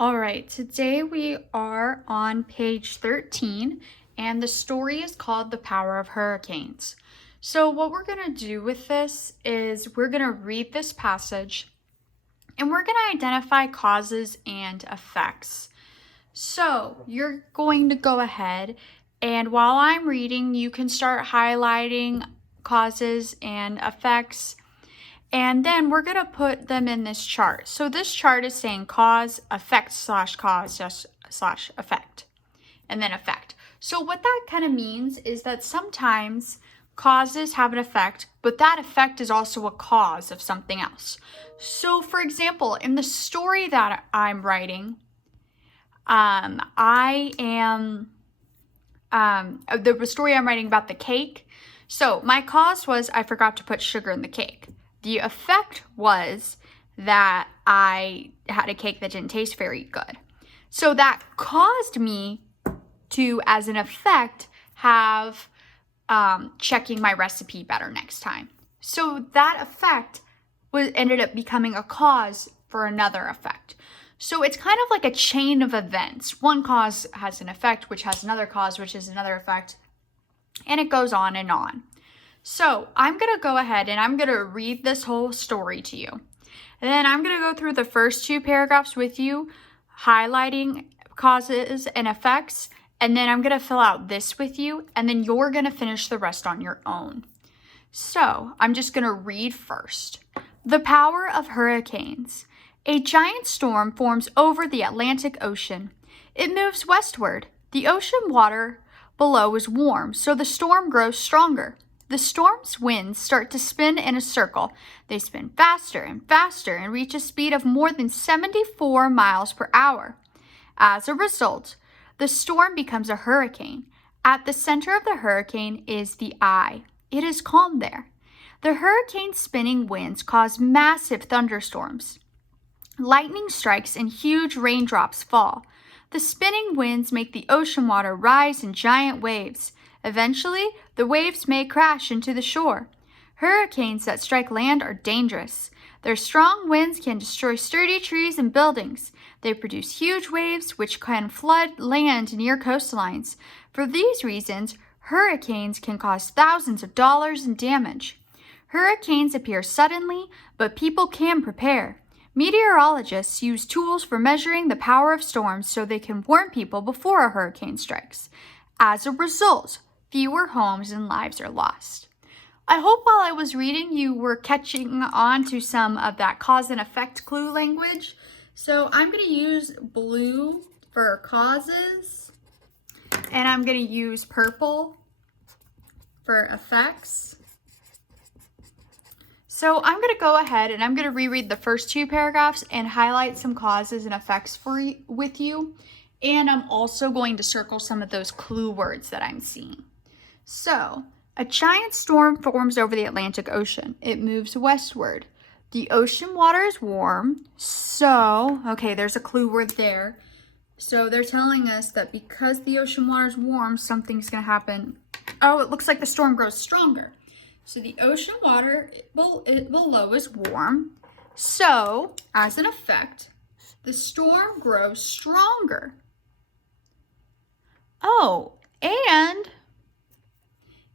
All right, today we are on page 13, and the story is called The Power of Hurricanes. So what we're going to do with this is we're going to read this passage, and we're going to identify causes and effects. So you're going to go ahead, and while I'm reading, you can start highlighting causes and effects. And then we're going to put them in this chart. So this chart is saying cause, effect slash cause slash effect, and then effect. So what that kind of means is that sometimes causes have an effect, but that effect is also a cause of something else. So for example, in the story that I'm writing, the story I'm writing about the cake. So my cause was I forgot to put sugar in the cake. The effect was that I had a cake that didn't taste very good. So that caused me to, as an effect, have checking my recipe better next time. So that effect ended up becoming a cause for another effect. So it's kind of like a chain of events. One cause has an effect, which has another cause, which is another effect, and it goes on and on. So I'm going to go ahead and I'm going to read this whole story to you. And then I'm going to go through the first two paragraphs with you, highlighting causes and effects. And then I'm going to fill out this with you. And then you're going to finish the rest on your own. So I'm just going to read first. The power of hurricanes. A giant storm forms over the Atlantic Ocean. It moves westward. The ocean water below is warm, so the storm grows stronger. The storm's winds start to spin in a circle. They spin faster and faster and reach a speed of more than 74 miles per hour. As a result, the storm becomes a hurricane. At the center of the hurricane is the eye. It is calm there. The hurricane's spinning winds cause massive thunderstorms. Lightning strikes and huge raindrops fall. The spinning winds make the ocean water rise in giant waves. Eventually, the waves may crash into the shore. Hurricanes that strike land are dangerous. Their strong winds can destroy sturdy trees and buildings. They produce huge waves which can flood land near coastlines. For these reasons, hurricanes can cause thousands of dollars in damage. Hurricanes appear suddenly, but people can prepare. Meteorologists use tools for measuring the power of storms so they can warn people before a hurricane strikes. As a result, fewer homes and lives are lost. I hope while I was reading you were catching on to some of that cause and effect clue language. So I'm going to use blue for causes, and I'm going to use purple for effects. So I'm going to go ahead and I'm going to reread the first two paragraphs and highlight some causes and effects with you. And I'm also going to circle some of those clue words that I'm seeing. So, a giant storm forms over the Atlantic Ocean. It moves westward. The ocean water is warm. So, okay, there's a clue word there. So they're telling us that because the ocean water is warm, something's going to happen. Oh, it looks like the storm grows stronger. So the ocean water below is warm. So, as an effect, the storm grows stronger. Oh, and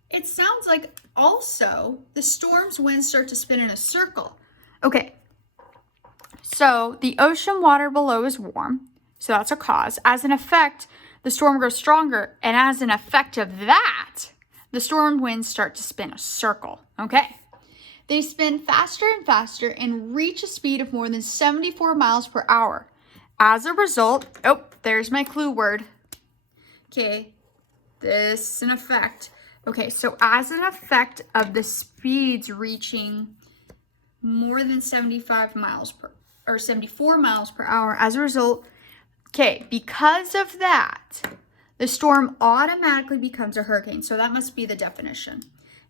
it sounds like also the storm's winds start to spin in a circle. Okay, so the ocean water below is warm, so that's a cause. As an effect, the storm grows stronger, and as an effect of that, the storm winds start to spin a circle. Okay, they spin faster and faster and reach a speed of more than 74 miles per hour. As a result, oh, there's my clue word. Okay, this is an effect. Okay, so as an effect of the speeds reaching more than 74 miles per hour, as a result, okay, because of that, the storm automatically becomes a hurricane. So that must be the definition.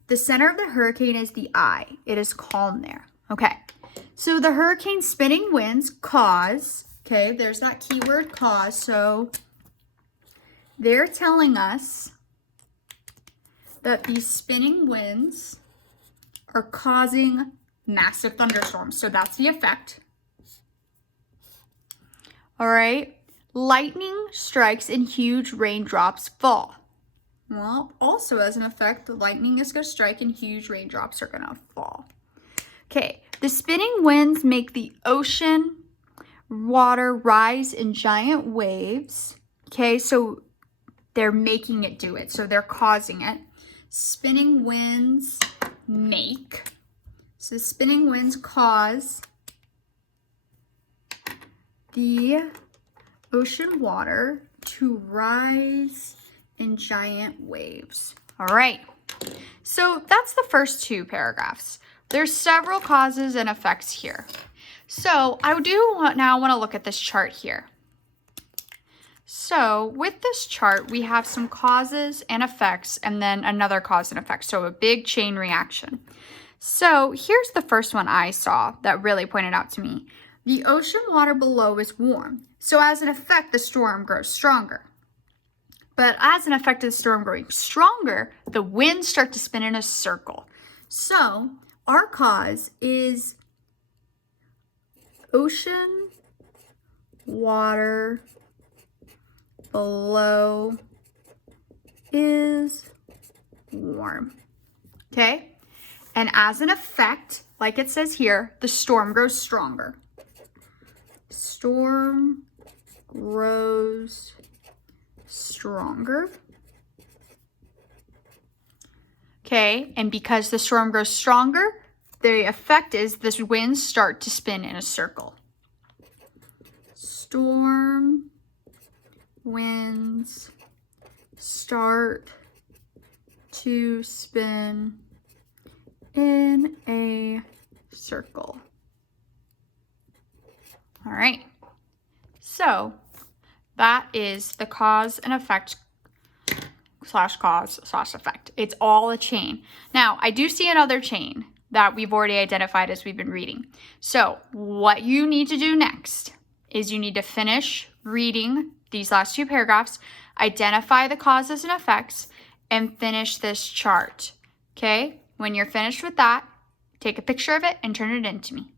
The center of the hurricane is the eye. It is calm there. Okay, so the hurricane's spinning winds cause, okay, there's that keyword cause. So they're telling us that these spinning winds are causing massive thunderstorms. So that's the effect. All right. Lightning strikes and huge raindrops fall. Well, also as an effect, the lightning is going to strike and huge raindrops are going to fall. Okay, the spinning winds make the ocean water rise in giant waves. Okay, so they're making it do it. So they're causing it. Spinning winds make. So spinning winds cause the ocean water to rise in giant waves. All right. So that's the first two paragraphs. There's several causes and effects here. So I now want to look at this chart here. So with this chart, we have some causes and effects and then another cause and effect. So a big chain reaction. So here's the first one I saw that really pointed out to me. The ocean water below is warm. So as an effect, the storm grows stronger. But as an effect of the storm growing stronger, the winds start to spin in a circle. So our cause is ocean water below is warm. Okay? And as an effect, like it says here, the storm grows stronger. Storm grows stronger. Okay, and because the storm grows stronger, the effect is the winds start to spin in a circle. Storm winds start to spin in a circle. All right, so that is the cause and effect slash cause slash effect. It's all a chain. Now, I do see another chain that we've already identified as we've been reading. So what you need to do next is you need to finish reading these last two paragraphs, identify the causes and effects, and finish this chart. Okay? When you're finished with that, take a picture of it and turn it in to me.